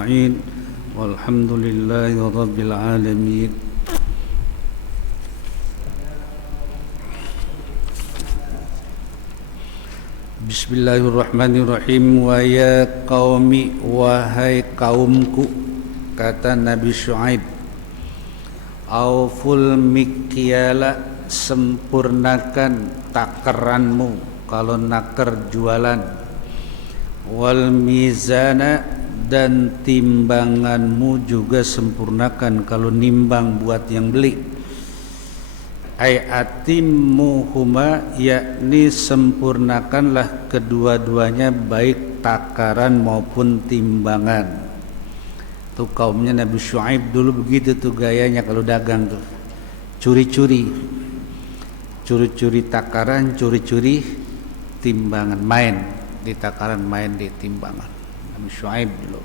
والحمد لله رب العالمين. Bismillahirrahmanirrahim. Wa ya qaumi, wahai kaumku, kata Nabi Syuaib, auful mikyala, sempurnakan takaranmu kalau naker jualan, wal mizana, dan timbanganmu juga sempurnakan kalau nimbang buat yang beli. Ai atimmuhuma, yakni sempurnakanlah kedua-duanya, baik takaran maupun timbangan. Tuh kaumnya Nabi Syuaib dulu begitu tuh gayanya kalau dagang tuh. Curi-curi takaran, curi-curi timbangan, main di takaran, main di timbangan. Nabi Syuaib dulu.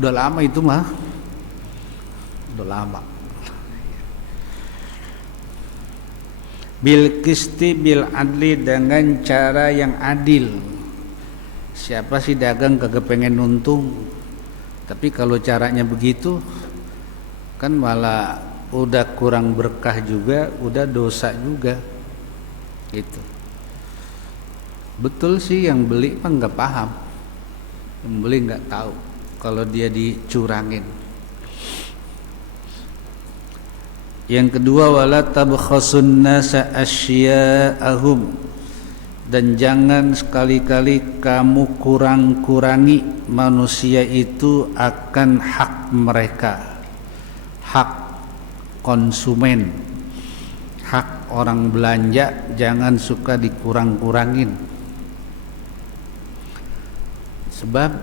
Udah lama itu mah. Udah lama. Bil qisti bil adli, dengan cara yang adil. Siapa sih dagang kagak pengen untung? Tapi kalau caranya begitu kan malah udah kurang berkah juga, udah dosa juga. Gitu. Betul sih yang beli mah enggak paham. Yang beli enggak tahu kalau dia dicurangin. Yang kedua, wala tabkhasun nasa asya'ahum, dan jangan sekali-kali kamu kurang-kurangi manusia itu akan hak mereka, hak konsumen, hak orang belanja, jangan suka dikurang-kurangin. Sebab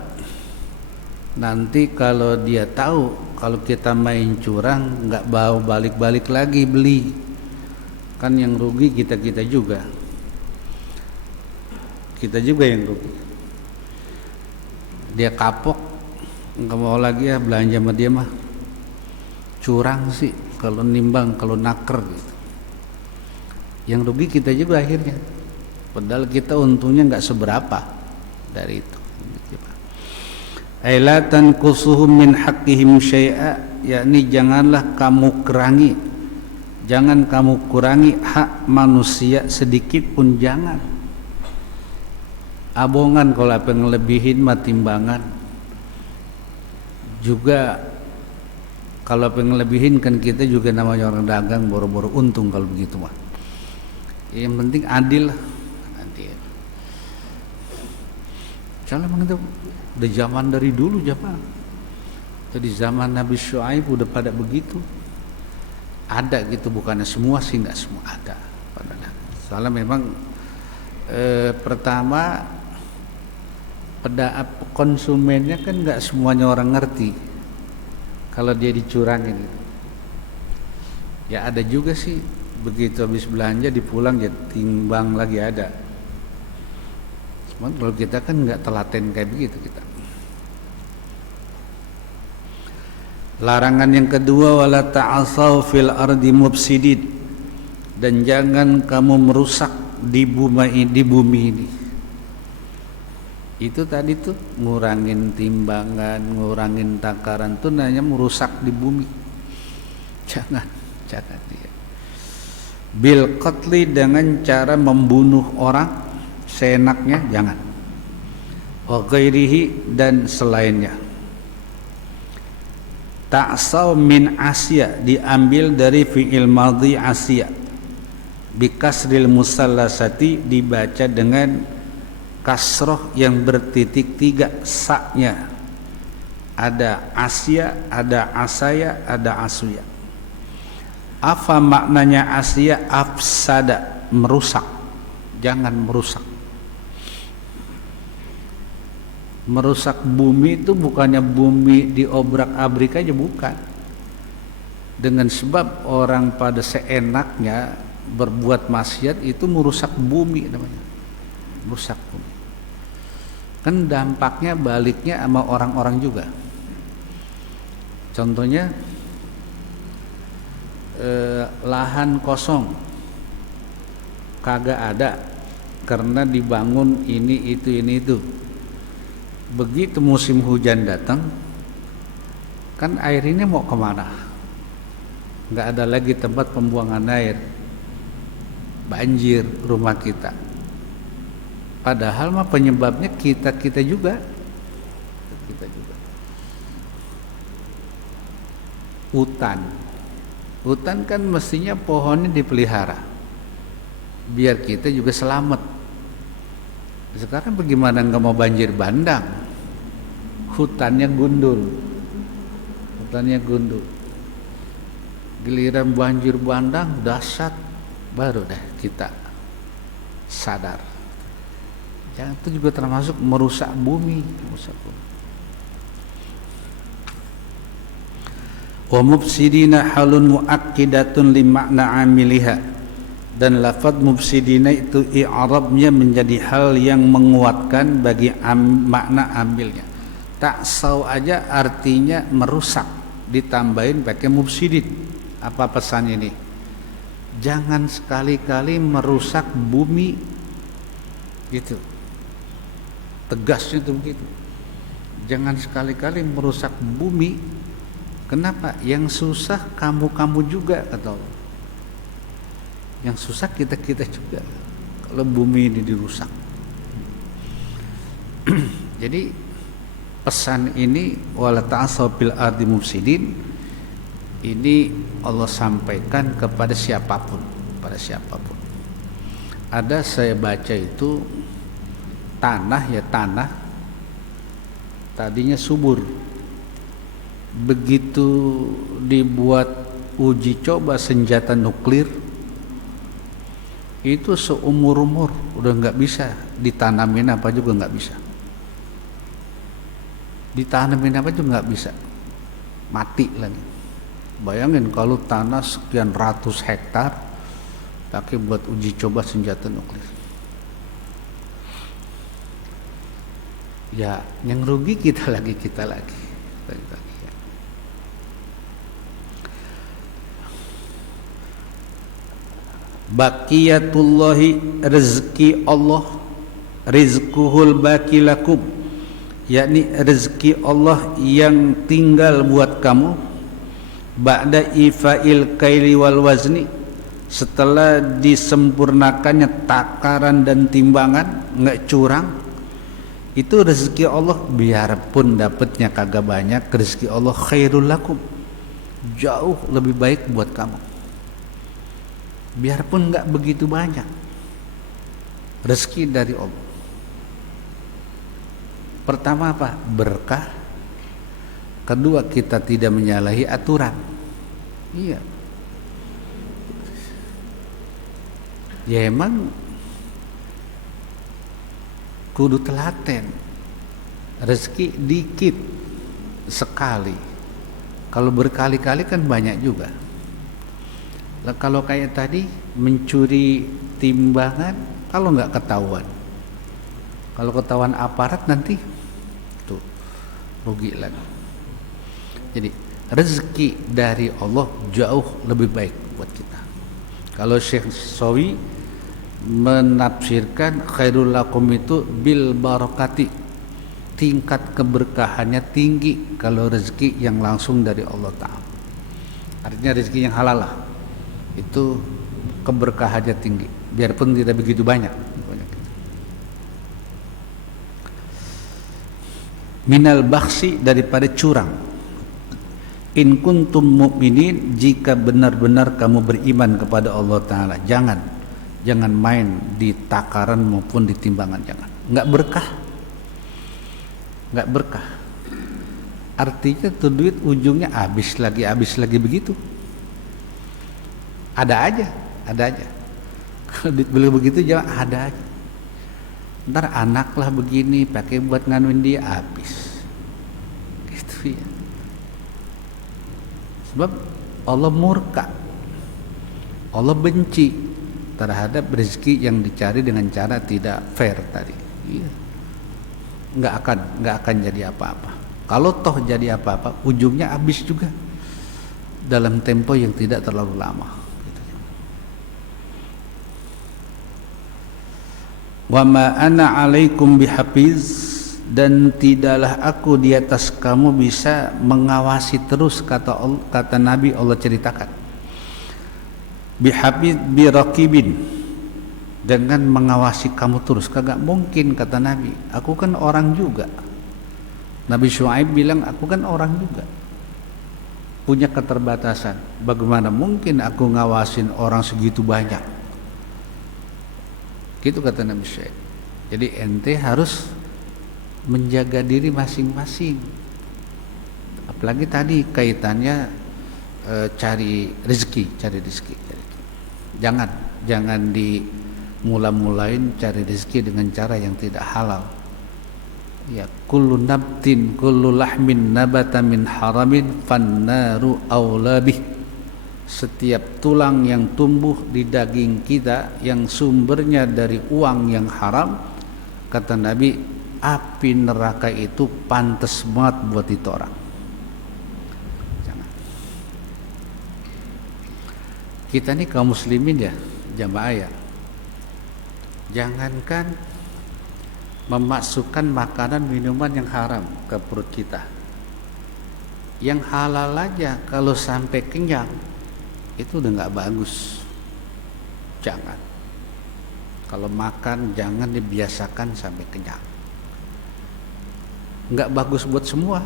nanti kalau dia tahu kalau kita main curang, nggak bawa balik-balik lagi beli, kan yang rugi kita juga yang rugi. Dia kapok, nggak mau lagi ya belanja sama dia mah, curang sih kalau nimbang, kalau naker gitu. Yang rugi kita juga akhirnya, padahal kita untungnya nggak seberapa dari itu. Aila tanqusuhum min haqqihim syai'a, yakni jangan kamu kurangi hak manusia sedikit pun, jangan. Abongan kalau apa yang ngelebihin mah timbangan. Juga kalau apa yang ngelebihin kan kita juga namanya orang dagang boro-boro untung kalau begitu mah. Yang penting adil lah, adil. Kalau begitu udah zaman dari dulu zaman. Jadi zaman Nabi Syuaib udah pada begitu. Ada gitu, bukannya semua sih, enggak semua ada. Soalnya memang pertama konsumennya kan enggak semuanya orang ngerti kalau dia dicurangin. Ya ada juga sih begitu habis belanja dipulang ya timbang lagi ada. Cuman kalau kita kan nggak telaten kayak begitu kita. Larangan yang kedua, wala ta'asaw fil ardi mufsidin, dan jangan kamu merusak di bumi ini. Itu tadi tuh ngurangin timbangan, ngurangin takaran tuh namanya merusak di bumi. Jangan ya. Bil qatli, dengan cara membunuh orang seenaknya, jangan. Wa ghairihi, dan selainnya. Ta'saw min asya, diambil dari fi'il madhi asya, bikasril musallasati, dibaca dengan kasroh yang bertitik tiga saknya. Ada asya, ada asaya, ada asya. Apa maknanya asya? Afsada, merusak. Jangan merusak. Merusak bumi itu bukannya bumi diobrak-abrik aja, bukan. Dengan sebab orang pada seenaknya berbuat maksiat itu merusak bumi namanya. Merusak bumi. Kan dampaknya baliknya sama orang-orang juga. Contohnya lahan kosong kagak ada karena dibangun ini itu. Begitu musim hujan datang, Kan air ini mau kemana? Nggak ada lagi tempat pembuangan air, banjir rumah kita. Padahal mah penyebabnya kita juga. Hutan kan mestinya pohonnya dipelihara biar kita juga selamat. Sekarang bagaimana nggak mau banjir bandang? Hutannya gundul. Giliran banjir bandang dahsyat, baru deh kita sadar. Jangan, itu juga termasuk merusak bumi. Wa mufsidina halun muakkidatun li makna amiliha, dan lafaz mufsidina itu i'rabnya menjadi hal yang menguatkan bagi makna amilnya. Taksau aja artinya merusak, ditambahin pakai mufsidin. Apa pesan ini? Jangan sekali-kali merusak bumi, gitu. Tegasnya itu begitu. Jangan sekali-kali merusak bumi. Kenapa? Yang susah kamu juga, kata Allah. Yang susah kita juga kalau bumi ini dirusak. Jadi pesan ini wala ta'asaw bil ardi mufsidin ini Allah sampaikan kepada siapapun, Ada saya baca itu tanah tadinya subur. Begitu dibuat uji coba senjata nuklir, itu seumur-umur udah nggak bisa ditanamin apa juga nggak bisa. Ditanamin apa juga nggak bisa, mati lagi. Bayangin kalau tanah sekian ratus hektar pakai buat uji coba senjata nuklir. Ya, yang rugi kita lagi. Baqiyatullahi, rezeki Allah, rizquhul baqi lakum, yakni rezeki Allah yang tinggal buat kamu, ba'da ifa'il kaili wal wazni, setelah disempurnakannya takaran dan timbangan, nggak curang. Itu rezeki Allah, biarpun dapatnya kagak banyak, rezeki Allah khairul lakum, jauh lebih baik buat kamu. Biarpun nggak begitu banyak, rezeki dari Allah. Pertama apa? Berkah. Kedua, kita tidak menyalahi aturan. Iya. Ya emang kudu telaten. Rezeki dikit sekali. Kalau berkali-kali kan banyak juga. Kalau kayak tadi mencuri timbangan, kalau nggak ketahuan, kalau ketahuan aparat nanti tuh rugi lagi. Jadi rezeki dari Allah jauh lebih baik buat kita. Kalau Syekh Sawi menafsirkan khairul lakum itu bil barakati, tingkat keberkahannya tinggi kalau rezeki yang langsung dari Allah Ta'ala. Artinya rezeki yang halal lah, itu keberkahannya tinggi, biarpun tidak begitu banyak. Minal bakhsi, daripada curang. In kuntum mu'minin, jika benar-benar kamu beriman kepada Allah Ta'ala. Jangan main di takaran maupun di timbangan, jangan. Nggak berkah. Artinya tuh duit ujungnya habis lagi begitu. Ada aja. Kalau duit beli begitu jangan ada aja. Ntar anak lah begini pakai buat nganuin dia, habis. Gitu ya. Sebab Allah murka, Allah benci terhadap rezeki yang dicari dengan cara tidak fair tadi. Iya. Nggak akan jadi apa-apa. Kalau toh jadi apa-apa, ujungnya habis juga dalam tempo yang tidak terlalu lama. Wa ma ana alaikum bihafiz, dan tidaklah aku di atas kamu bisa mengawasi terus, kata Nabi Allah ceritakan. Bihabib birakibin, dengan mengawasi kamu terus, kagak mungkin kata Nabi, aku kan orang juga. Nabi Syuaib bilang aku kan orang juga, punya keterbatasan, bagaimana mungkin aku ngawasin orang segitu banyak, gitu kata Nabi Syuaib. Jadi ente harus menjaga diri masing-masing, apalagi tadi kaitannya cari rezeki. Jangan dimula-mulain cari rezeki dengan cara yang tidak halal. Ya, kullu nabtin kullu lahmin nabata min haramin fannaru aula bih. Setiap tulang yang tumbuh di daging kita yang sumbernya dari uang yang haram, kata Nabi, api neraka itu pantas banget buat itu orang. Jangan. Kita nih kaum muslimin ya, jamaah ya, jangankan memasukkan makanan minuman yang haram ke perut kita, yang halal aja kalau sampai kenyang itu udah nggak bagus. Jangan, kalau makan jangan dibiasakan sampai kenyang. Nggak bagus buat semua,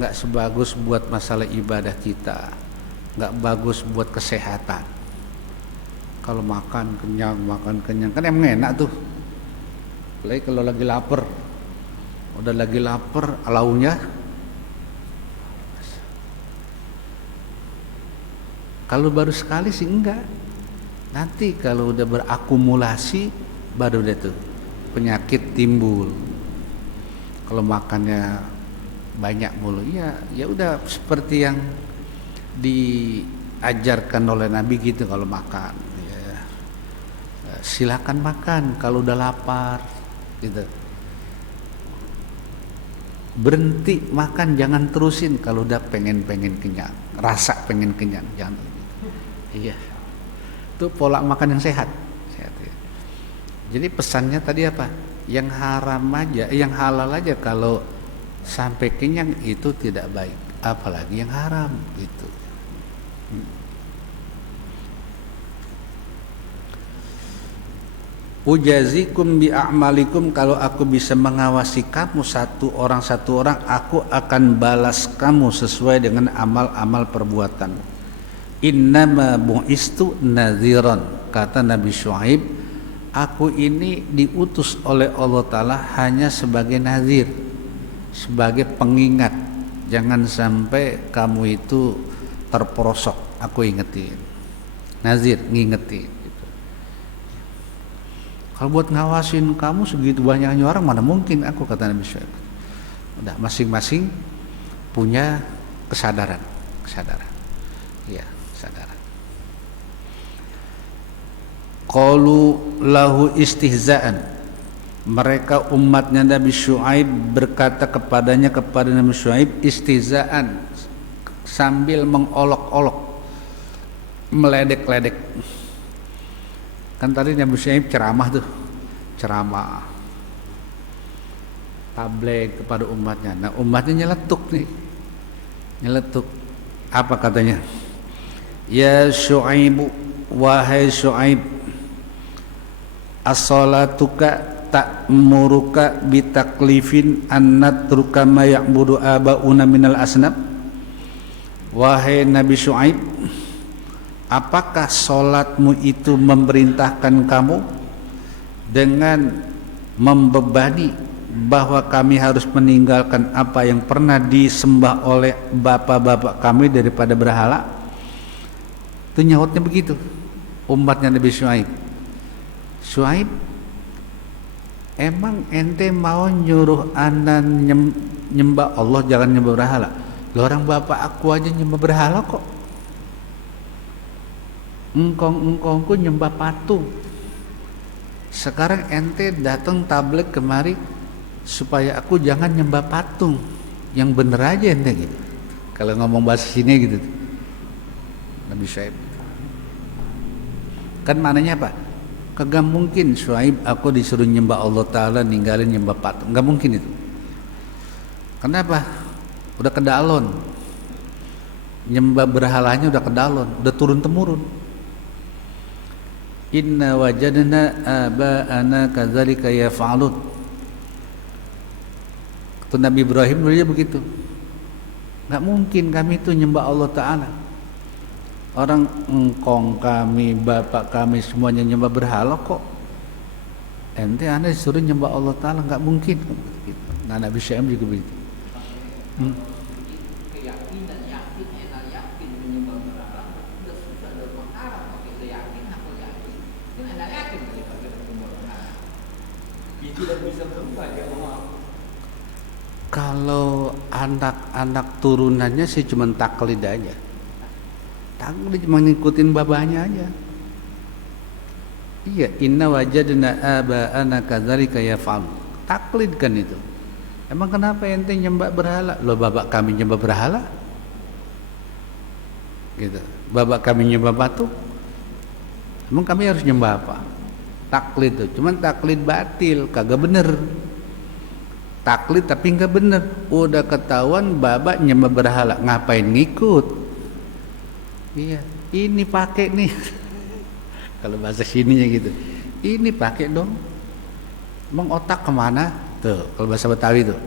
nggak sebagus buat masalah ibadah kita, nggak bagus buat kesehatan. Kalau makan kenyang kan emang enak tuh, apalagi kalau lagi lapar. Udah lagi lapar, launya kalau baru sekali sih enggak, nanti kalau udah berakumulasi baru deh tuh penyakit timbul. Kalau makannya banyak mulu, ya udah seperti yang diajarkan oleh Nabi gitu. Kalau makan, ya, silakan makan kalau udah lapar, gitu. Berhenti makan, jangan terusin kalau udah pengen kenyang, rasa pengen kenyang, jangan. Iya, itu pola makan yang sehat. Ya. Jadi pesannya tadi apa? Yang haram aja, yang halal aja kalau sampai kenyang itu tidak baik, apalagi yang haram itu. Ujazikum bi a'malikum, kalau aku bisa mengawasi kamu satu orang, aku akan balas kamu sesuai dengan amal-amal perbuatanmu. Innama bu'istu nadhiran, kata Nabi Syuaib, aku ini diutus oleh Allah Ta'ala hanya sebagai nazir, sebagai pengingat. Jangan sampai kamu itu terperosok, aku ingetin. Nazir, ngingetin gitu. Kalau buat ngawasin kamu segitu banyaknya orang, mana mungkin aku, kata Nabi Syuaib. Udah, masing-masing punya kesadaran. Iya, kesadaran. Qalu lahu istihza'an, mereka umatnya Nabi Syuaib berkata kepada Nabi Syuaib istihza'an, sambil mengolok-olok, meledek-ledek. Kan tadi Nabi Syuaib ceramah tabligh kepada umatnya. Nah, umatnya nyeletuk. Apa katanya? Ya Syuaibu, wahai Syuaib, as-salatuka ta'muruka bitaklifin an natruka ma ya'budu aba'una minal asnab. Wahai Nabi Syuaib, apakah salatmu itu memerintahkan kamu dengan membebani bahwa kami harus meninggalkan apa yang pernah disembah oleh bapak-bapak kami daripada berhala? Itu nyautnya begitu umatnya Nabi Syuaib. Syuaib, emang ente mau nyuruh anak nyembah Allah, jangan nyembah berhala? Lah, orang bapak aku aja nyembah berhala kok. Engkong-engkongku nyembah patung. Sekarang ente datang tabligh kemari supaya aku jangan nyembah patung. Yang bener aja ente gitu. Kalau ngomong bahasa sini gitu. Nabi Syuaib. Kan maknanya apa? Kagak mungkin Syuaib aku disuruh nyembah Allah Ta'ala ninggalin nyembah patung. Enggak mungkin itu. Kenapa? Udah kedalon. Nyembah berhalanya udah kedalon, udah turun temurun. Inna wajadna aba'ana kadzalika yaf'alun. Kata Nabi Ibrahim dulunya begitu. Enggak mungkin kami itu nyembah Allah Ta'ala. Orang engkong kami, bapak kami semuanya nyembah berhala kok. Ente anda disuruh nyembah Allah Ta'ala, enggak mungkin. Nah Nabi Syuaib juga begitu. Keyakinan yakin menyembah berhala sudah susah dalam perkara pakai yakin apa yakin kan anda yakin pakai menyembah berhala itu tidak bisa berubah ya Allah. Kalau anak-anak turunannya sih cuma taklid aja, taklid cuma ngikutin babanya aja. Iya, inna wajadna aba'ana kadzalika yaf'al, taklid kan itu. Emang kenapa ente nyembah berhala? Loh bapak kami nyembah berhala? Gitu. Bapak kami nyembah batu? Emang kami harus nyembah apa? Taklid tuh. Cuman taklid batil, kagak bener. Taklid tapi enggak bener. Udah ketahuan bapak nyembah berhala, ngapain ngikut? Iya, ini pakai nih. Kalau bahasa sininya gitu. Ini pakai dong. Emang otak kemana? Tuh, kalau bahasa Betawi tuh.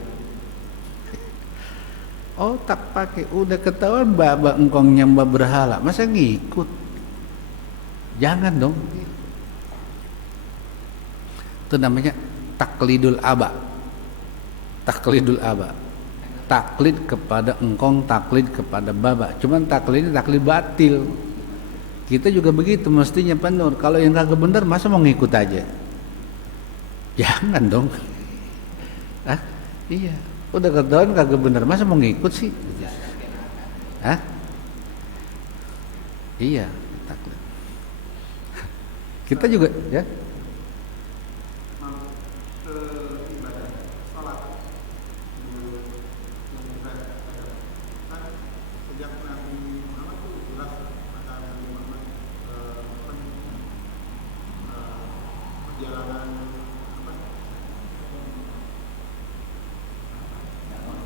Otak pakai, udah ketahuan babak engkong nyembah berhala, masa ngikut? Jangan dong. Itu namanya taklidul aba. Taklidul aba. Taklid kepada engkong, taklid kepada babak. Cuman taklid batil. Kita juga begitu mestinya Nur. Kalau yang kagak benar masa mau ngikut aja? Jangan dong. Ah, iya. Udah ketahuan kagak bener, masa mau ngikut sih? Hah? Iya, takut. Kita juga ya.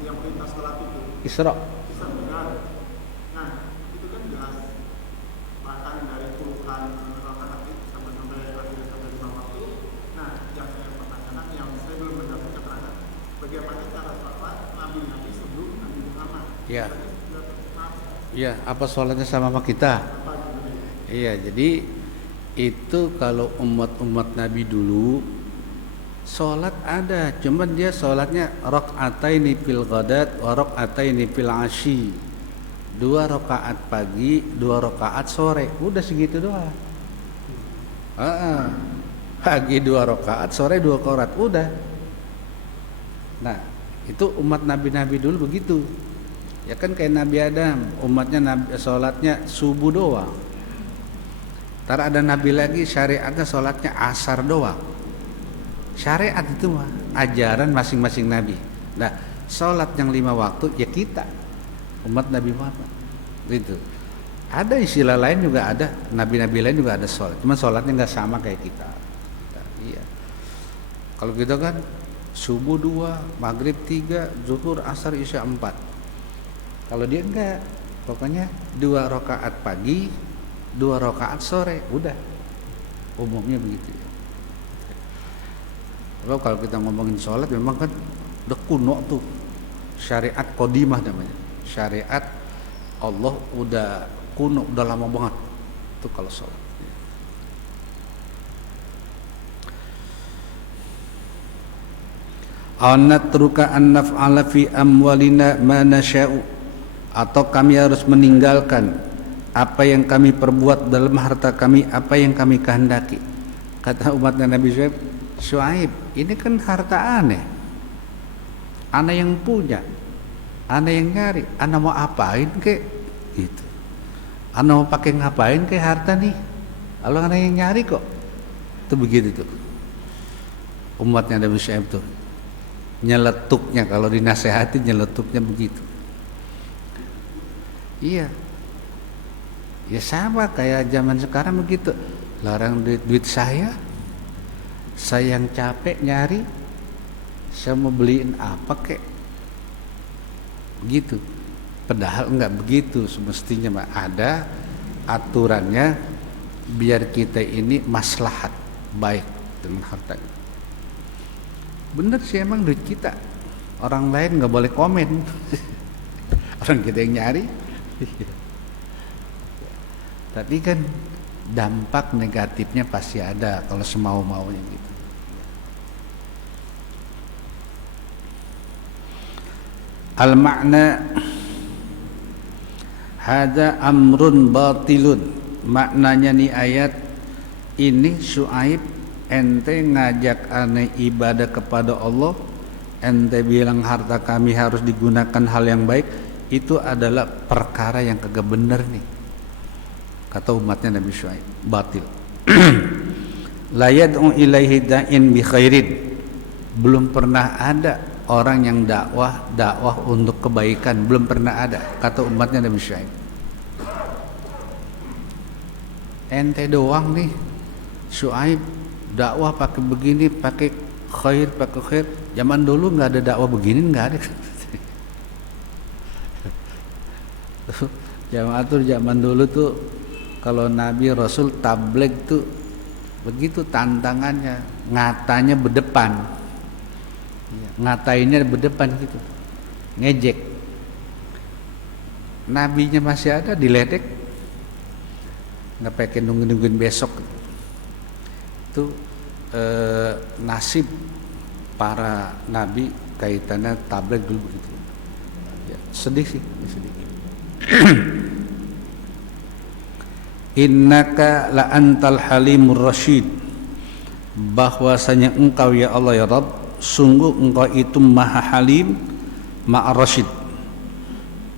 Yang perintah sholat itu Isra. Nah, itu kan jelas bahkan dari puluhan rakaat itu sampai akhirnya sampai 5 waktu. Nah, yang saya pertanyakan, yang saya belum mendapat keterangan, bagaimana cara sholat Nabi sebelum Nabi Muhammad? Ya. Iya, apa sholatnya sama kita? Iya, jadi itu kalau umat-umat Nabi dulu sholat ada, cuman dia sholatnya rakaataini fil ghadat wa rakaataini fil asyi. 2 rakaat pagi, 2 rakaat sore. Udah segitu doang. Pagi 2 rakaat, sore 2 rakaat, udah. Nah, itu umat nabi-nabi dulu begitu. Ya kan kayak Nabi Adam, umatnya nabi, sholatnya subuh doang. Ntar ada nabi lagi syariatnya sholatnya asar doang. Syariat itu mah ajaran masing-masing nabi. Nah, sholat yang 5 waktu ya kita umat Nabi Muhammad gitu. Ada istilah lain juga ada, nabi-nabi lain juga ada sholat, cuma sholatnya nggak sama kayak kita. Iya. Kalau kita kan subuh 2, maghrib 3, zuhur, asar, isya 4. Kalau dia enggak, pokoknya 2 rakaat pagi, 2 rakaat sore, udah. Umumnya begitu. Kalau kita ngomongin sholat memang kan udah kuno tuh, syariat qadimah namanya, syariat Allah udah kuno, udah lama banget tuh kalau sholat. Anatruka an naf'ala fi amwalina ma nasya'u, atau kami harus meninggalkan apa yang kami perbuat dalam harta kami, apa yang kami kehendaki. Kata umatnya Nabi Syuaib, ini kan harta aneh, ana yang punya, ana yang nyari, ana mau apain kek gitu, ana mau pakai ngapain kek harta nih, kalau ana yang nyari kok. Itu begitu tuh umatnya Nabi Syuaib tuh, nyeletuknya, kalau dinasehati nyeletuknya begitu. Iya, ya sama kayak zaman sekarang begitu, larang duit saya Saya yang capek nyari, saya mau beliin apa kek? Begitu. Padahal enggak begitu semestinya, Pak. Ada aturannya biar kita ini maslahat baik dengan harta. Bener sih emang duit kita. Orang lain nggak boleh komen. Orang kita yang nyari. Tapi kan dampak negatifnya pasti ada kalau semau-maunya gitu. Al-makna hada amrun batilun. Maknanya nih ayat ini Syuaib, ente ngajak aneh ibadah kepada Allah, ente bilang harta kami harus digunakan hal yang baik, itu adalah perkara yang kagak bener nih, kata umatnya Nabi Syuaib, batil. La yad'u ilaihi da'in bi khairin. Belum pernah ada orang yang dakwah untuk kebaikan, belum pernah ada, kata umatnya Nabi Syuaib. Ente doang nih Syuaib dakwah pakai begini, pakai khair. Zaman dulu nggak ada dakwah begini, nggak ada. Zaman dulu tuh kalau Nabi Rasul tabligh tuh begitu tantangannya, ngatanya berdepan, ngatainnya berdepan gitu, ngejek. Nabinya masih ada, diledek, nggak pakai nungguin besok. Itu nasib para nabi kaitannya tabligh dulu begitu. Ya, sedih sih, sedih. Innaka la antal halimur rasyid. Bahwasanya engkau ya Allah ya Rabb, sungguh engkau itu maha halim, maha rasyid.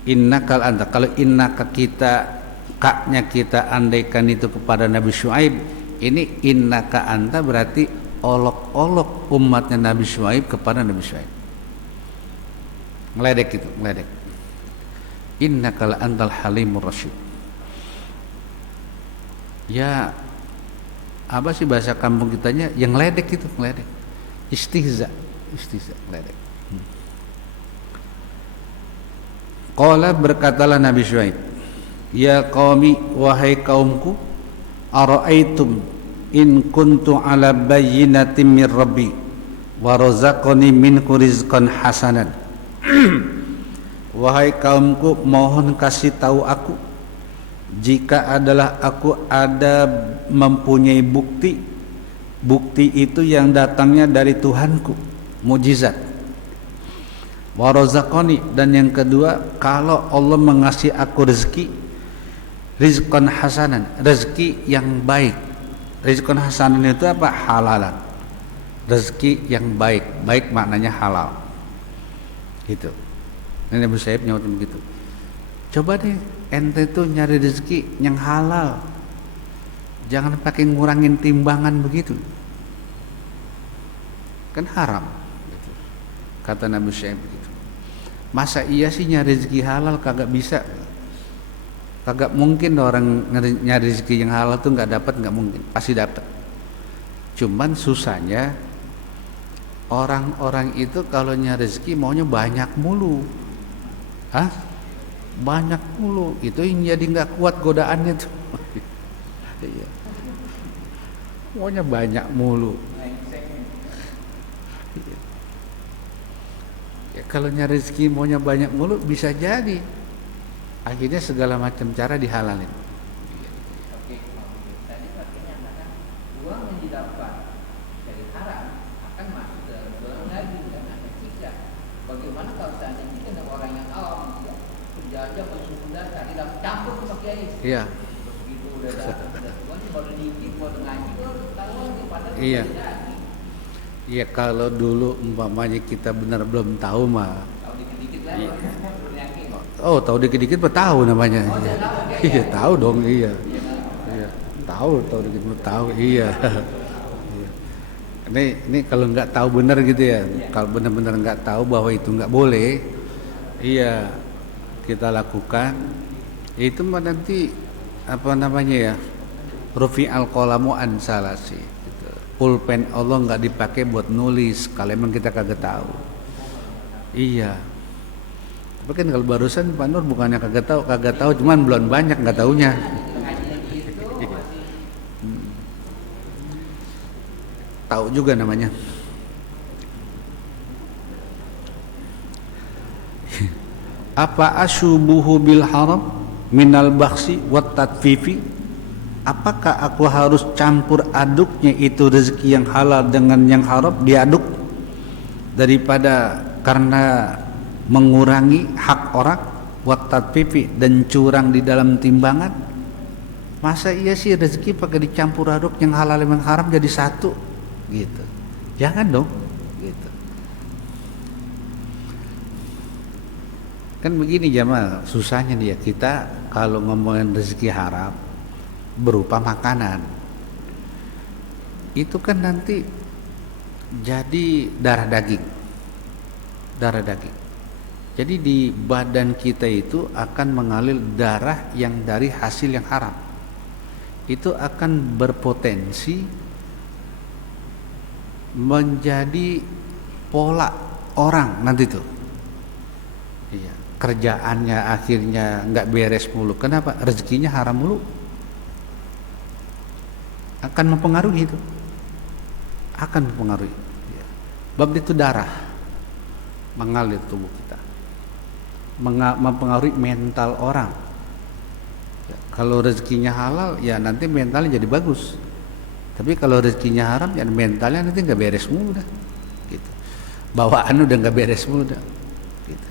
Innaka anta, kalau innaka kita kaknya kita andaikan itu kepada Nabi Syuaib, ini innaka anta berarti olok-olok umatnya Nabi Syuaib kepada Nabi Syuaib. Ngeledek itu, ngeledek. Innaka la antal halimur rasyid. Ya, apa sih bahasa kampung kitanya yang ngeledek itu, ngeledek. Istihza, ngeledek. Qala, berkatalah Nabi Syuaib, ya qaumi, wahai kaumku, ara'aitum in kuntu ala bayyinatin min rabbi wa razaqani minhu rizqan hasanan. Wahai kaumku, mohon kasih tahu aku jika adalah aku ada mempunyai bukti itu yang datangnya dari Tuhanku, mukjizat. Wa razaqani, dan yang kedua, kalau Allah mengasih aku rezeki, rizqan hasanan, rezeki yang baik. Rizqan hasanan itu apa? Halalan. Rezeki yang baik, baik maknanya halal. Gitu. Ini Nabi Syuaib nyawatin begitu. Coba deh ente tuh nyari rezeki yang halal. Jangan pakai ngurangin timbangan begitu. Kan haram. Gitu. Kata Nabi Syuaib begitu. Masa iya sih nyari rezeki halal? Kagak bisa. Kagak mungkin orang nyari rezeki yang halal tuh nggak dapat, nggak mungkin, pasti dapat. Cuman susahnya orang-orang itu kalau nyari rezeki maunya banyak mulu, banyak mulu, itu yang jadi nggak kuat godaannya tuh. Maunya banyak mulu. Ya, kalau nyari rezeki maunya banyak mulu bisa jadi. Akhirnya segala macam cara dihalalin. Oke, tadi artinya adalah uang yang didapat dari haram akan masuk dalam golongan lagi dan akan siksa. Bagaimana kalau seandainya kita orang yang awam tidak berjajah bersunda cari dapat campur sama kiai? Iya. Begitu udah datang udah tuan baru dikit baru ngaji baru tahu pada Iya. Iya, kalau dulu umpamanya kita benar belum tahu mah. tahu dikit-dikit lah. Iya. Oh, tahu dikit-dikit tahu namanya. Oh, Iya. tahu, Iya, tahu dong, iya. Iya. Tahu dikit tahu, iya. Iya. Ini kalau nggak tahu benar gitu ya. Kalau benar-benar nggak tahu bahwa itu nggak boleh, iya, kita lakukan. Itu mah nanti apa namanya ya? Rufi al-qalamu an salasi gitu. pulpen Allah nggak dipakai buat nulis kalau emang kita kagak tahu. Iya. Tapi kan kalau barusan Pak Nur bukannya kagak tahu, cuman belum banyak nggak taunya. Tahu juga namanya. Apa asyubuhu bil haram minal baksi wat tatfifi? Apakah aku harus campur aduknya itu rezeki yang halal dengan yang haram, diaduk daripada karena mengurangi hak orang, wat tatfifi, dan curang di dalam timbangan? Masa iya sih rezeki pakai dicampur aduk yang halal yang haram jadi satu gitu? Jangan dong gitu. Kan begini Jamal, susahnya dia kita kalau ngomongin rezeki haram berupa makanan, itu kan nanti jadi darah daging. Jadi di badan kita itu akan mengalir darah yang dari hasil yang haram. Itu akan berpotensi menjadi pola orang nanti tuh. Iya, kerjaannya akhirnya nggak beres mulu. Kenapa? Rezekinya haram mulu. Akan mempengaruhi itu. Akan mempengaruhi. Ya. Bab itu darah mengalir tubuh kita. Mempengaruhi mental orang. Ya, kalau rezekinya halal, ya nanti mentalnya jadi bagus. Tapi kalau rezekinya haram, ya mentalnya nanti nggak beres mulu dah. Gitu. Bawaan udah nggak beres mulu dah. Gitu.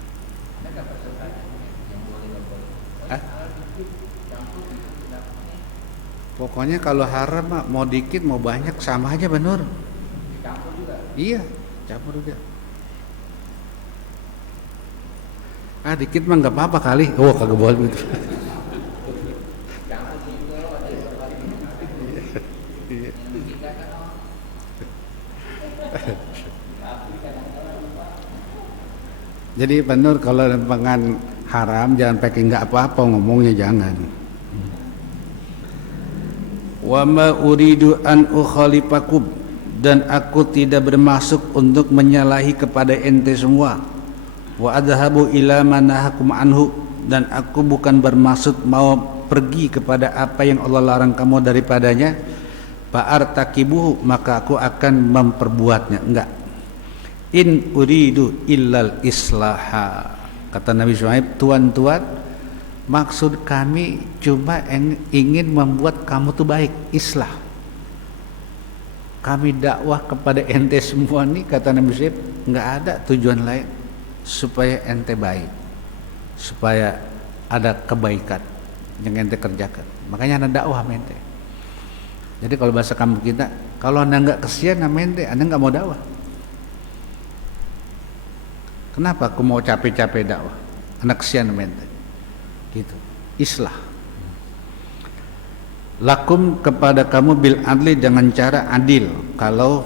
Pokoknya kalau haram mau dikit mau banyak sama aja bener. Dicampur juga. Iya, campur juga. Dikit mah nggak apa-apa kali. Oh kagak boleh gitu. Campur juga ada Iya. kita kan Jadi Pak Nur kalau pangan haram jangan pakai nggak apa-apa ngomongnya jangan. Wa ma uridu an ukhalifakum, dan aku tidak bermaksud untuk menyalahi kepada ente semua. Wa adhabu ila ma nahakum anhu, dan aku bukan bermaksud mau pergi kepada apa yang Allah larang kamu daripadanya. Fa'artakibuhu, maka aku akan memperbuatnya. Enggak. In uridu illal islaha, kata Nabi Syuaib, tuan-tuan, maksud kami cuma ingin membuat kamu tuh baik, islah. Kami dakwah kepada ente semua nih, kata Nabi Syuaib, nggak ada tujuan lain supaya ente baik, supaya ada kebaikan yang ente kerjakan. Makanya anda dakwah sama ente. Jadi kalau bahasa kamu kita, kalau anda nggak kesian sama ente, anda nggak mau dakwah. Kenapa aku mau capek-capek dakwah? Anda kesian sama ente. Gitu. Islah. Lakum, kepada kamu, bil adli, dengan cara adil. Kalau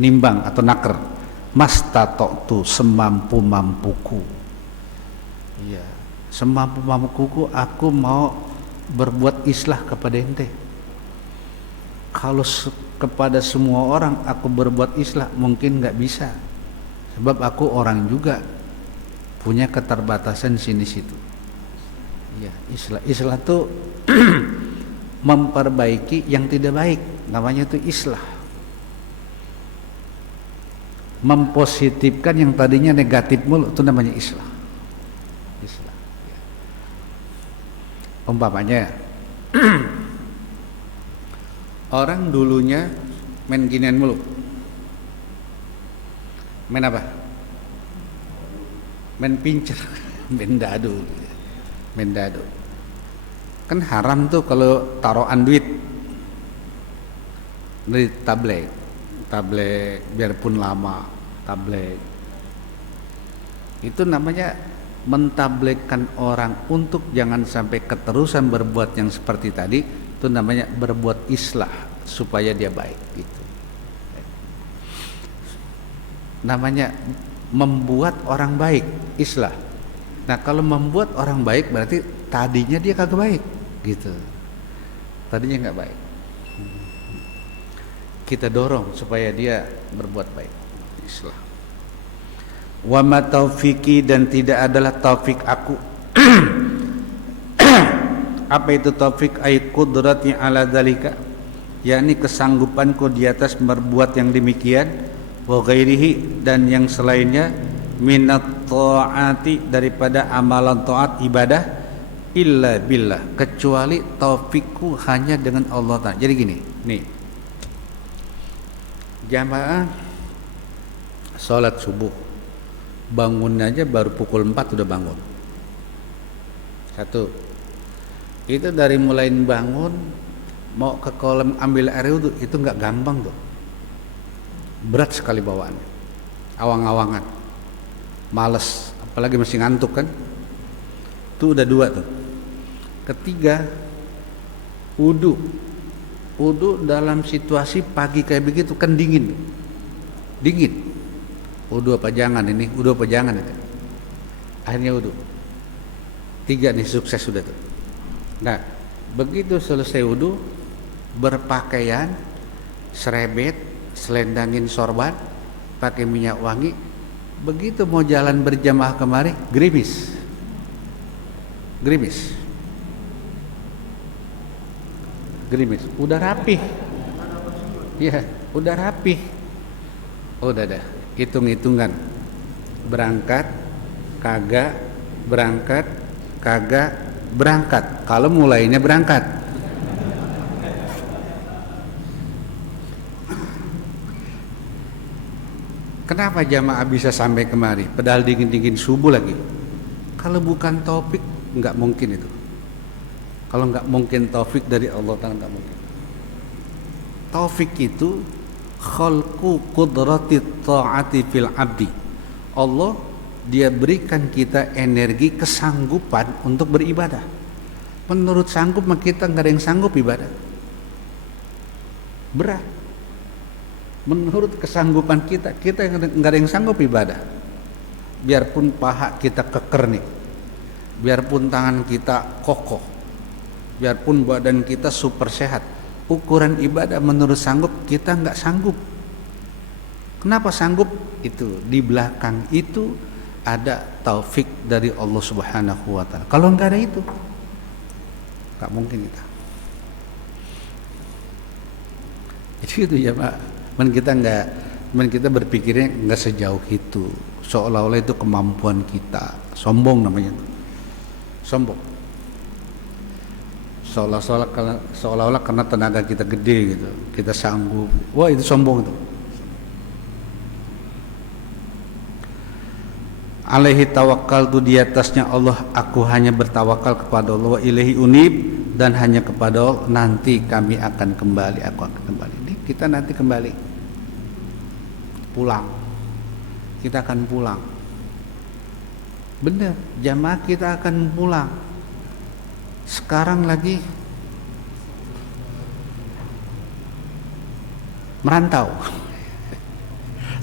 nimbang atau naker, mastata'tu, semampu-mampuku. Iya, semampu-mampuku aku mau berbuat islah kepada ente. Kalau kepada semua orang aku berbuat islah mungkin nggak bisa, sebab aku orang juga punya keterbatasan sini situ. Ya, islah itu memperbaiki yang tidak baik, namanya itu islah. Mempositifkan yang tadinya negatif mulu, itu namanya islah. Islah. Ya. Umpamanya orang dulunya main ginian mulu. Main apa? Main pincer, main dadu. Main dadu. Kan haram tuh kalau taruhan duit. Dari tablet biarpun lama, tablet. Itu namanya mentablegkan orang untuk jangan sampai keterusan berbuat yang seperti tadi. Itu namanya berbuat islah supaya dia baik gitu. Namanya membuat orang baik, islah. Nah kalau membuat orang baik berarti tadinya dia kagak baik gitu. Tadinya nggak baik. kita dorong supaya dia berbuat baik. Islah. Wa ma taufiki, dan tidak adalah taufik aku. Apa itu taufik? Ay qudrati ala dzalika, yakni kesanggupanku di atas berbuat yang demikian, wa ghairihi, dan yang selainnya, minat ta'ati, daripada amalan taat ibadah, illa billah, kecuali taufikku hanya dengan Allah Ta'ala. Jadi gini, nih, jamaah sholat subuh, bangun aja baru pukul 4 udah bangun. Satu, itu dari mulai bangun mau ke kolam ambil air itu nggak gampang tuh, berat sekali bawaannya, awang-awangan, males, apalagi masih ngantuk kan. Itu udah 2 tuh. Ketiga, wudu dalam situasi pagi kayak begitu kan dingin. Wudu apa jangan ini? Wudu apa jangan itu? Akhirnya wudu. 3 nih, sukses sudah tuh. Nah, begitu selesai wudu, berpakaian, serebet, selendangin sorban, pakai minyak wangi. Begitu mau jalan berjamaah kemari, gerimis. Udah rapih. Iya, udah rapih. Udah dah, hitung-hitungan. Berangkat, kagak, berangkat, kagak, berangkat. Kalau mulainya berangkat. Kenapa jamaah bisa sampai kemari? Padahal dingin-dingin subuh lagi. Kalau bukan taufik, nggak mungkin itu. Kalau nggak mungkin taufik dari Allah Ta'ala, nggak mungkin. Taufik itu khalqu qudrati ta'ati fil abdi. Allah, dia berikan kita energi, kesanggupan untuk beribadah. Menurut sanggup mah kita nggak ada yang sanggup ibadah, berat. Menurut kesanggupan kita nggak ada yang sanggup ibadah. Biarpun paha kita keker nih, biarpun tangan kita kokoh, biarpun badan kita super sehat, ukuran ibadah menurut sanggup kita nggak sanggup. Kenapa sanggup? Itu di belakang itu ada taufik dari Allah Subhanahu wa Ta'ala. Kalau nggak ada itu, nggak mungkin kita. Jadi itu ya Pak. Kita berpikirnya nggak sejauh itu, seolah-olah itu kemampuan kita. Sombong namanya itu. Sombong. Seolah-olah karena tenaga kita gede gitu, kita sanggup. Wah, itu sombong itu. Alaihi tawakkaltu, di atasnya Allah aku hanya bertawakal kepada Allah. Wa ilaihi unib, dan hanya kepada Allah nanti kami akan kembali. Aku akan kembali. Ini kita nanti kembali pulang. Kita akan pulang. Benar, jamaah kita akan pulang. Sekarang lagi merantau.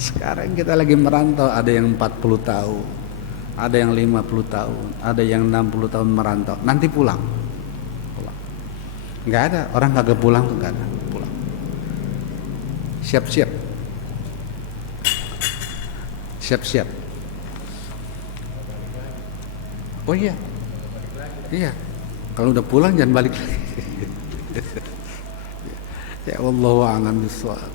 Sekarang kita lagi merantau, ada yang 40 tahun, ada yang 50 tahun, ada yang 60 tahun merantau. Nanti pulang. Enggak ada orang kagak pulang tuh, enggak ada. Pulang. Siap-siap. Oh iya. Iya. Kalau udah pulang jangan balik lagi. Ya Allah a'lam bishawab.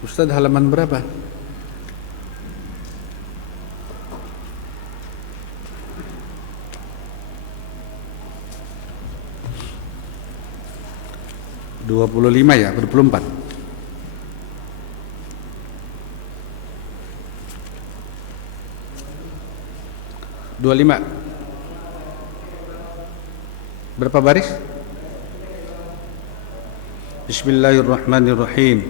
Ustaz, halaman berapa? (25) ya, 24. Berapa baris? Bismillahirrahmanirrahim.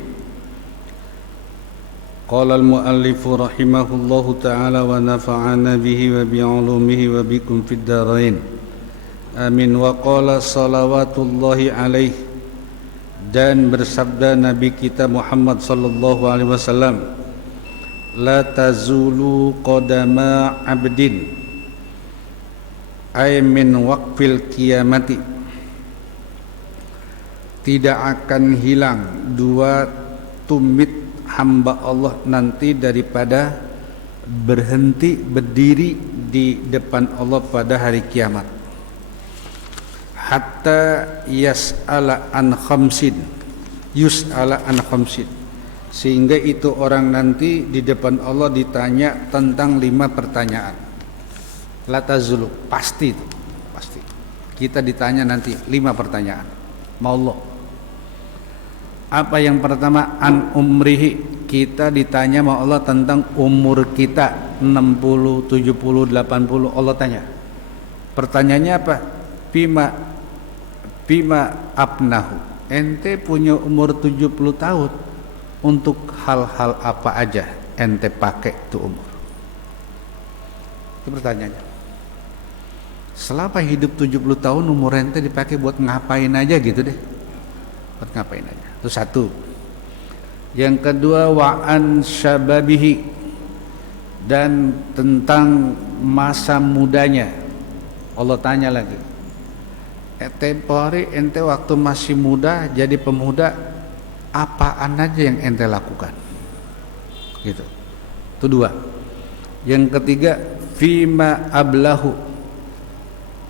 Qala al-muallif rahimahullahu ta'ala wa nafa'ana bihi wa bi'ulumihi wa bikum fid dharain. Amin. Wa qala salawatullahi alaihi, dan bersabda Nabi kita Muhammad sallallahu alaihi wasallam, la tazulu qadama abdin ay min waqfil qiyamati, tidak akan hilang dua tumit hamba Allah nanti daripada berhenti berdiri di depan Allah pada hari kiamat. Hatta yus'ala an khamsin, sehingga itu orang nanti di depan Allah ditanya tentang 5 pertanyaan. La tazulu, pasti itu, pasti. Kita ditanya nanti 5 pertanyaan. Maullah. Apa yang pertama? An umrihi, kita ditanya sama Allah tentang umur kita 60, 70, 80, Allah tanya. Pertanyaannya apa? Bima abnahu, ente punya umur 70 tahun, untuk hal-hal apa aja ente pakai itu umur? Itu pertanyaannya. Selama hidup 70 tahun umur ente dipakai buat ngapain aja gitu deh. Buat ngapain aja. Itu satu. Yang kedua, wa'an syababihi, dan tentang masa mudanya. Allah tanya lagi. Tempo hari ente waktu masih muda jadi pemuda, apaan aja yang ente lakukan? Gitu. Itu 2. Yang ketiga, fima ablahu,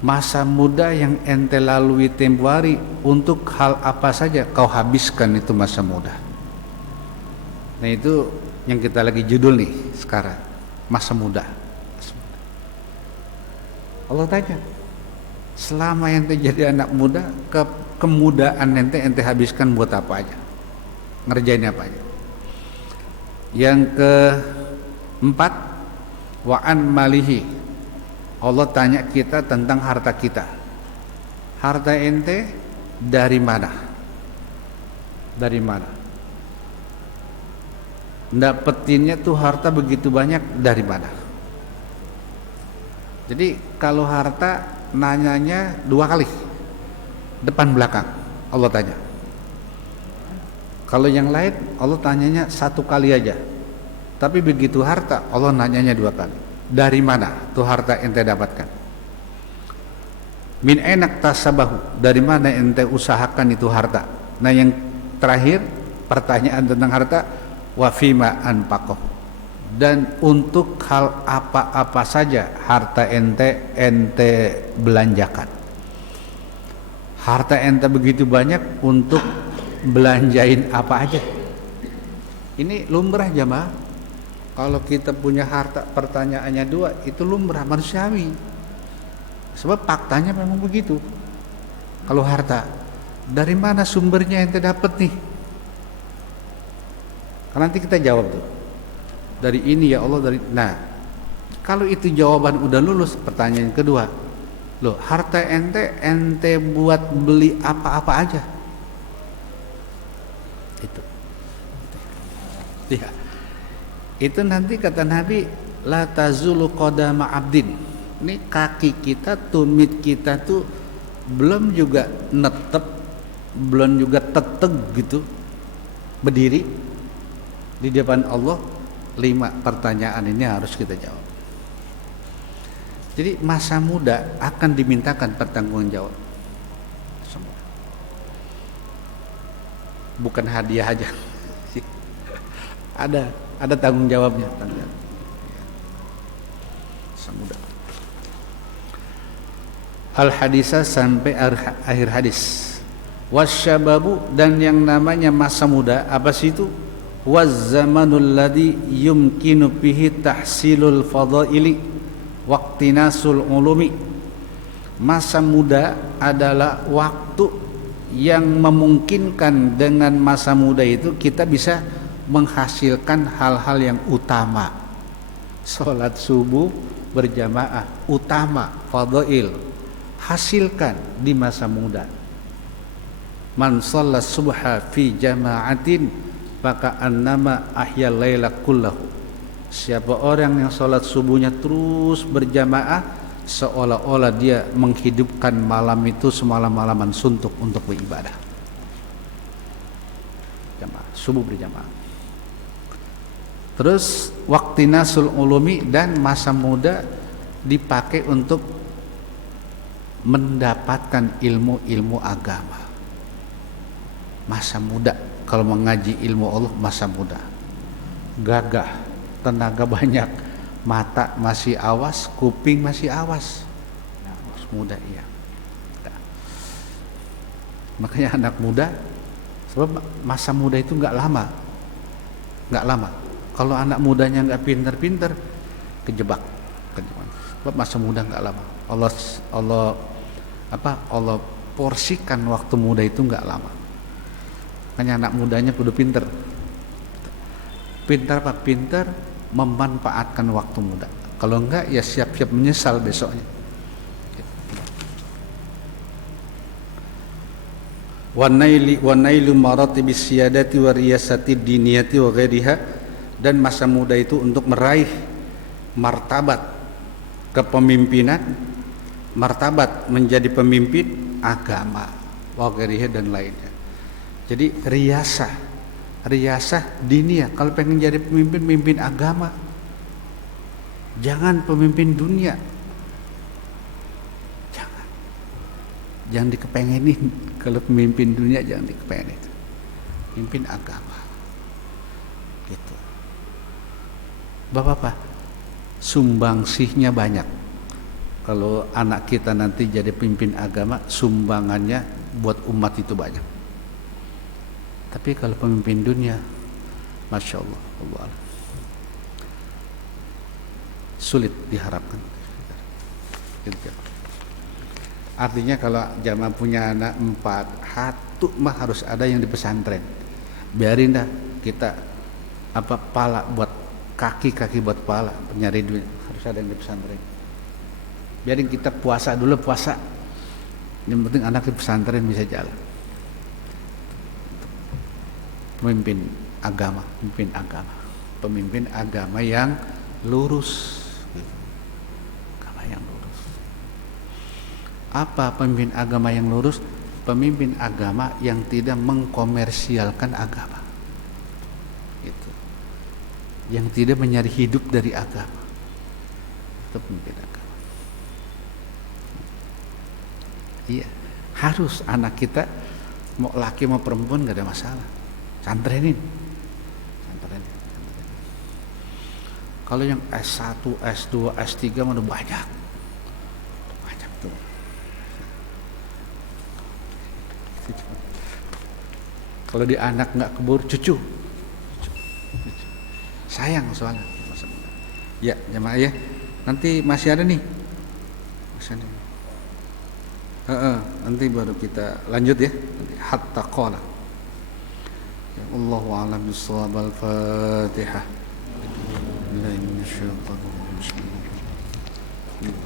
masa muda yang ente lalui tempo hari, untuk hal apa saja kau habiskan itu masa muda. Nah itu yang kita lagi judul nih sekarang, masa muda. Allah tanya, selama ente jadi anak muda, kemudaan ente habiskan buat apa aja, ngerjain apa aja. Yang keempat, wa'an malihi, Allah tanya kita tentang harta kita. Harta ente dari mana? Dari mana? Dapetinnya tuh harta begitu banyak dari mana? Jadi kalau harta nanyanya 2 kali, depan belakang Allah tanya. Kalau yang lain Allah tanyanya 1 kali aja. Tapi begitu harta Allah nanyanya 2 kali. Dari mana tuh harta ente dapatkan? Min enak tasabahu, dari mana ente usahakan itu harta? Nah yang terakhir pertanyaan tentang harta, wa fima anfaqahu, dan untuk hal apa-apa saja harta ente belanjakan. Harta ente begitu banyak, untuk belanjain apa aja? Ini lumrah jamaah. Kalau kita punya harta, pertanyaannya 2, itu lumrah, manusiawi. Sebab faktanya memang begitu. Kalau harta, dari mana sumbernya ente dapat nih? Karena nanti kita jawab tuh, dari ini ya Allah, dari. Nah, kalau itu jawaban udah lulus, pertanyaan kedua, loh harta ente buat beli apa-apa aja? Itu. Ya. Itu nanti kata Nabi, la tazulu qadama abdin. Ini kaki kita, tumit kita tuh belum juga netep, belum juga teteg gitu, berdiri di depan Allah. 5 pertanyaan ini harus kita jawab. Jadi masa muda akan dimintakan pertanggungjawab semua. Bukan hadiah aja. Ada tanggung jawabnya, semudah. Al-hadisah sampai akhir hadis. Wasyababu, dan yang namanya masa muda apa sih itu? Wazzamanul ladzi yumkinu bihi tahsilul fadaili waqtinasul ulumi. Masa muda adalah waktu yang memungkinkan, dengan masa muda itu kita bisa menghasilkan hal-hal yang utama. Salat subuh berjamaah utama, fadail, hasilkan di masa muda. Man shalla subha fi jama'atin maka annama ahya laila kullahu. Siapa orang yang salat subuhnya terus berjamaah, seolah-olah dia menghidupkan malam itu semalam-malaman suntuk untuk beribadah. Jamaah subuh berjamaah. Terus waqtinasul ulumi, dan masa muda dipakai untuk mendapatkan ilmu-ilmu agama. Masa muda, kalau mengaji ilmu Allah masa muda, gagah, tenaga banyak, mata masih awas, kuping masih awas, harus muda iya. Makanya anak muda, sebab masa muda itu nggak lama. Kalau anak mudanya nggak pinter-pinter, kejebak. Sebab masa muda nggak lama. Allah porsikan waktu muda itu nggak lama. Makanya anak mudanya kudu pinter. Pinter memanfaatkan waktu muda. Kalau enggak ya siap-siap menyesal besoknya. Wanailu maratibis siyadati wa riyasati diniyati wa ghairiha, dan masa muda itu untuk meraih martabat kepemimpinan, martabat menjadi pemimpin agama wa ghairiha dan lainnya. Jadi riyasah diniyah, kalau pengen jadi pemimpin agama, jangan pemimpin dunia. Jangan dikepengenin. Kalau pemimpin dunia jangan dikepengenin. Pemimpin agama. Gitu. Bapak-bapak, sumbangsihnya banyak. Kalau anak kita nanti jadi pemimpin agama, sumbangannya buat umat itu banyak. Tapi kalau pemimpin dunia, Masya Allah, Allah, sulit diharapkan. Gitu. Artinya kalau jamaah punya anak 4, satu mah harus ada yang di pesantren. Biarin dah kita pala buat kaki buat pala nyari duit, harus ada yang di pesantren. Biarin kita puasa dulu, yang penting anak di pesantren bisa jalan. Pemimpin agama yang lurus. Apa pemimpin agama yang lurus? Pemimpin agama yang tidak mengkomersialkan agama, itu, yang tidak mencari hidup dari agama, itu pemimpin agama. Iya, harus anak kita mau laki mau perempuan nggak ada masalah, santrenin. Kalau yang S1, S2, S3 mana banyak tuh. Kalau di anak nggak keburu cucu. Sayang soalnya. Ya jemaah ya, nanti masih ada nih. Nanti baru kita lanjut ya. Hatta qala. Ya Allahu a'lam bissawab. Al-Fatihah. Bismillahirrahmanirrahim.